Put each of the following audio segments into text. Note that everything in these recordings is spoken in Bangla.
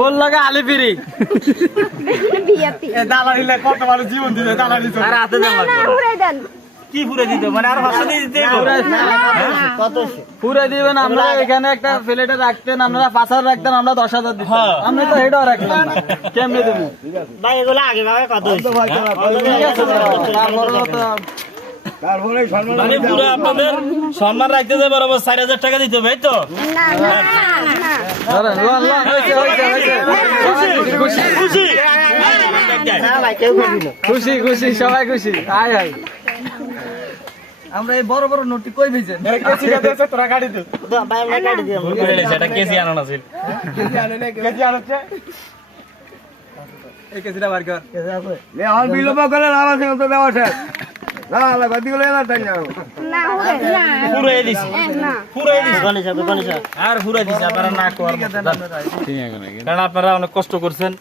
বল লাগে আলি ফিরি কত মানুষ জীবন দিতে কি পুরে দিতে মানে আর ভাষা দিয়ে দিতে পুরে দিবেন। আমরা এখানে একটা ফ্লেটে রাখতেন, আপনারা 5,000 রাখতেন, আমরা 10,000 দিতাম। আপনি তো হেডও রাখলেন না, কেমনে দেবো ভাই? এগুলো আগে ভাবে কত মানে পুরো আপনাদের সম্মান রাখতে যে বরাবর 4,000 টাকা দিতে হবে তো? খুশি খুশি সবাই খুশি। আয় আয় আমরা এই বড় বড় নোটি কই ভিজেন তোরা গাড়ি দে ভাই আমরা কাটি দিই। সেটা কেজি আনো না ছিল, কেজি আনে না, কেজি আনছে এই কেজিটা বার কর। কেজি আছে লে আর বিলব করে লাভ আছে তো ব্যবসা না লাগা দিগুলো এলা টাইম যাও না হবে না পুরো দিছি না পুরো দিছি গণেশ আর পুরো দিছি আপনারা না কর কারণ আপনারা অনেক কষ্ট করছেন,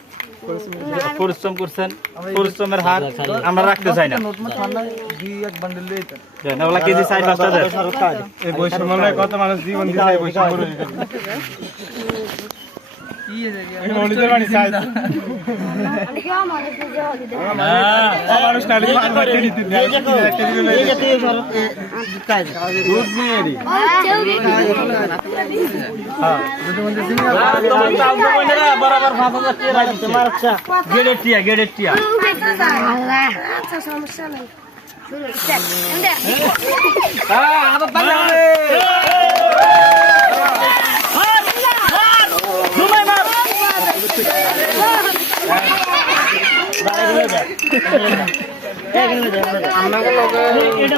পরিশ্রম করছেন, পরিশ্রমের হার আমরা রাখতে চাই না। কেজি 4-5টা দেয় এই বৈষম্য কত মানুষ জীবন দিছে, এই বৈষম্য মানুষ বরাবর 5,000 গেড়ের টিয়া সমস্যা নাই আমরা